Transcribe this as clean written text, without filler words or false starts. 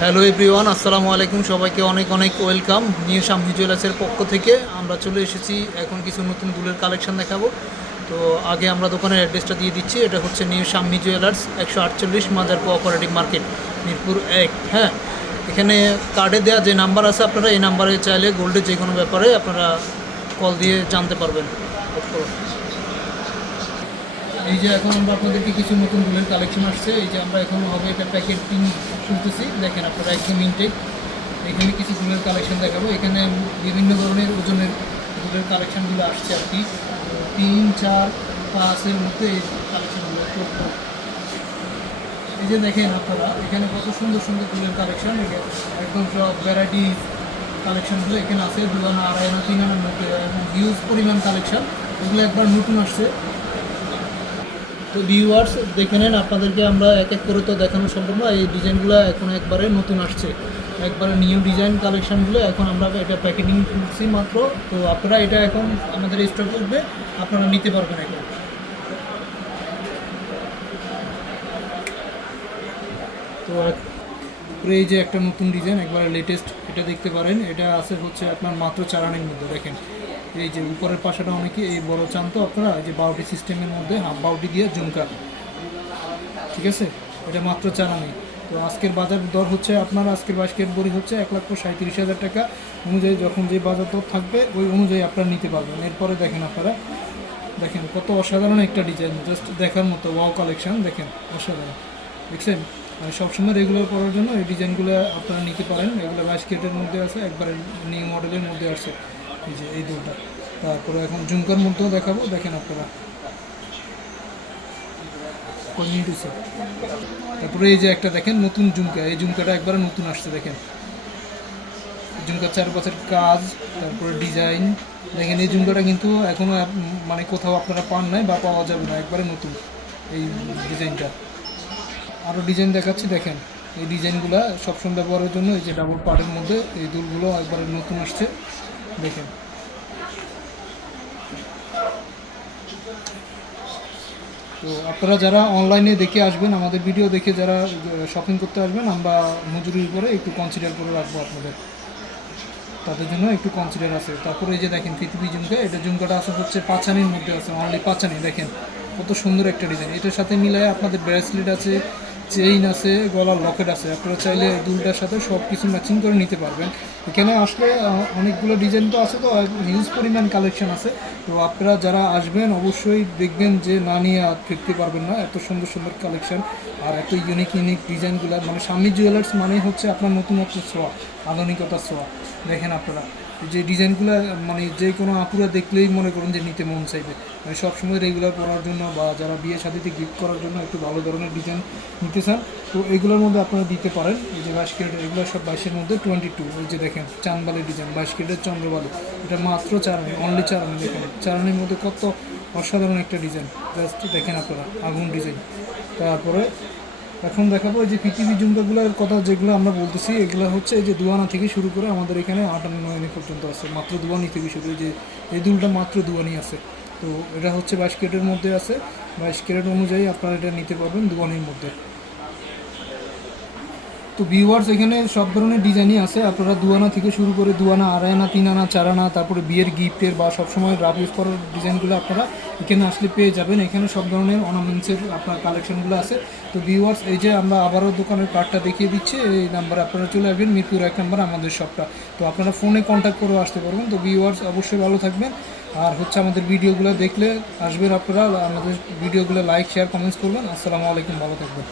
Hello everyone, আসসালামু আলাইকুম। সবাইকে অনেক অনেক ওয়েলকাম। নিউ শামহি জুয়েলার্সের পক্ষ থেকে আমরা চলে এসেছি। এখন কিছু নতুন দুলের কালেকশন দেখাবো। তো আগে আমরা দোকানের অ্যাড্রেসটা দিয়ে দিচ্ছি। এটা হচ্ছে নিউ শামহি জুয়েলার্স, 148 মাজার কোঅপারেটিভ মার্কেট, মিরপুর 1। হ্যাঁ, এখানে কার্ডে দেওয়া যে নাম্বার আছে, আপনারা এই নাম্বারে চাইলে গোল্ডের যে কোনো ব্যাপারে আপনারা কল দিয়ে জানতে পারবেন। এই যে এখন আমরা আপনাদেরকে কিছু নতুন দুলের কালেকশন আসছে। এই যে আমরা এখন হবে এটা প্যাকেটিং শুনতেছি, দেখেন আপনারা একদম ইনটেক। এখানে কিছু দুলের কালেকশন দেখাবো। এখানে বিভিন্ন ধরনের ওজনের দুলের কালেকশানগুলো আসছে আর কি, 3, 4, 5-এর মধ্যে এই কালেকশানগুলো। এই যে দেখেন আপনারা এখানে কত সুন্দর সুন্দর দুলের কালেকশন, একদম সব ভ্যারাইটিস কালেকশনগুলো এখানে আছে। 2 আনা, 2.5 আনা, 3 আনার মধ্যে হিউজ পরিমাণ কালেকশন। এগুলো একবার নতুন আসছে। তো ভিউয়ার্স দেখে নেন, আপনাদেরকে আমরা এক এক করে তো দেখানো সম্ভব না। এই ডিজাইনগুলো এখন একবারে নতুন আসছে, একবারে নিউ ডিজাইন কালেকশানগুলো এখন আমরা এটা প্যাকেটিং করছি মাত্র। তো আপনারা এটা এখন আমাদের স্টকে উঠবে, আপনারা নিতে পারবেন এখন। তো এই যে একটা নতুন ডিজাইন, একবারে লেটেস্ট, এটা দেখতে পারেন। এটা আছে হচ্ছে আপনার মাত্র 4 আনার মধ্যে। দেখেন এই যে উপরের পাশাটা অনেকে এই বড় চান, তো আপনারা এই যে বাউটি সিস্টেমের মধ্যে হাফ বাউটি দিয়ে ঝুমকা, ঠিক আছে, এটা মাত্র 4 আনাই। তো আজকের বাজার দর হচ্ছে আপনার, আজকের বাস্কেট বড়ি হচ্ছে 1,37,000 টাকা অনুযায়ী। যখন যে বাজার দর থাকবে ওই অনুযায়ী আপনারা নিতে পারবেন। এরপরে দেখেন আপনারা, দেখেন কত অসাধারণ একটা ডিজাইন, জাস্ট দেখার মতো ওয়াও কালেকশন। দেখেন অসাধারণ, দেখছেন। আর সবসময় রেগুলার পরার জন্য এই ডিজাইনগুলো আপনারা নিতে পারেন। এগুলো বাস্কেটের মধ্যে আছে, একবারে নিউ মডেলের মধ্যে আছে। এই যে এই দুটা। তারপরে এখন ঝুমকার মধ্যেও দেখাবো, দেখেন আপনারা। তারপরে এই যে একটা দেখেন নতুন ঝুমকা, এই ঝুমকাটা একবারে নতুন আসছে। দেখেন ঝুমকার চারপাশের কাজ, তারপরে ডিজাইন। দেখেন এই ঝুমকাটা কিন্তু এখনও মানে কোথাও আপনারা পান নাই বা পাওয়া যাবে না, একবারে নতুন এই ডিজাইনটা। আরও ডিজাইন দেখাচ্ছি, দেখেন এই ডিজাইনগুলো সবসময় ব্যবহারের জন্য। এই যে ডাবল পার্টের মধ্যে এই দুলগুলো একবারে নতুন আসছে, দেখেন। তো আপনারা যারা অনলাইনে দেখে আসবেন, আমাদের ভিডিও দেখে যারা শপিং করতে আসবেন, আমরা মজুরির উপরে একটু কনসিডার করে রাখবো আপনাদের, তাদের জন্য একটু কনসিডার আছে। তারপরে এই যে দেখেন পৃথিবী ঝুমকা, এটা ঝুমকাটা আছে হচ্ছে 5 আনির মধ্যে আছে, অনলি 5 আনি। দেখেন কত সুন্দর একটা ডিজাইন। এটার সাথে মিলায় আপনাদের ব্রেসলেট আছে, চেইন আছে, গলার লকেট আছে। আপনারা চাইলে দুলটার সাথে সব কিছু ম্যাচিং করে নিতে পারবেন। এখানে আসলে অনেকগুলো ডিজাইন তো আছে, তো হিউজ পরিমাণ কালেকশন আছে। তো আপনারা যারা আসবেন অবশ্যই দেখবেন যে না নিয়ে আর ফিরতে পারবেন না, এত সুন্দর সুন্দর কালেকশন আর এত ইউনিক ইউনিক ডিজাইনগুলো। মানে শামহি জুয়েলার্স মানেই হচ্ছে আপনার নতুনত্ব ছোঁয়া, আধুনিকতার ছোঁয়া। দেখেন আপনারা যে ডিজাইনগুলো, মানে যে কোনো আপুরা দেখলেই মনে করুন যে নিতে মন চাইবে। মানে সবসময় রেগুলার পরার জন্য বা যারা বিয়ে শাদিতে গিফট করার জন্য একটু ভালো ধরনের ডিজাইন নিতে চান, তো এগুলোর মধ্যে আপনারা দিতে পারেন। এই যে 22 ক্যারেট, এগুলো সব 22-এর মধ্যে 22। এই যে দেখেন চাঁদবালির ডিজাইন, 22 ক্যারেটের চন্দ্রবালি, এটা মাত্র 4 আনি, অনলি 4 আনি। দেখেন 4 আনির মধ্যে কত অসাধারণ একটা ডিজাইন, জাস্ট দেখেন আপনারা, আগুন ডিজাইন। তারপরে এখন দেখাবো এই যে পৃথিবী ঝুমকাগুলোর কথা, যেগুলো আমরা বলতেছি এগুলো হচ্ছে এই যে 2 আনা থেকে শুরু করে আমাদের এখানে 8 আনা 9 আনি পর্যন্ত আছে, মাত্র 2 আনি থেকে শুরু। এই যে এই দুলটা মাত্র 2 আনি আছে। তো এটা হচ্ছে 22 ক্যারেটের মধ্যে আছে, 22 ক্যারেট অনুযায়ী আপনারা এটা নিতে পারবেন 2 আনির মধ্যে। তো ভিউয়ার্স এখানে সব ধরনের ডিজাইনই আছে। আপনারা 2 আনা থেকে শুরু করে 2 আনা, 2.5 আনা, 3 আনা, 4 আনা, তারপরে বিয়ের গিফটের বা সবসময় রাফ ইউজ করার ডিজাইনগুলো আপনারা এখানে আসলে পেয়ে যাবেন। এখানে সব ধরনের অর্নামেন্টসের আপনার কালেকশনগুলো আছে। তো ভিউয়ার্স এই যে আমরা আবারও দোকানের কার্ডটা দেখিয়ে দিচ্ছি, এই নাম্বারে আপনারা চলে আসবেন, মিরপুর 1 নাম্বার আমাদের শপটা। তো আপনারা ফোনে কন্ট্যাক্ট করেও আসতে পারবেন। তো ভিউয়ার্স অবশ্যই ভালো থাকবেন। আর হচ্ছে আমাদের ভিডিওগুলো দেখলে আসবেন আপনারা, আমাদের ভিডিওগুলো লাইক, শেয়ার, কমেন্টস করবেন। আসসালামু আলাইকুম, ভালো থাকবেন।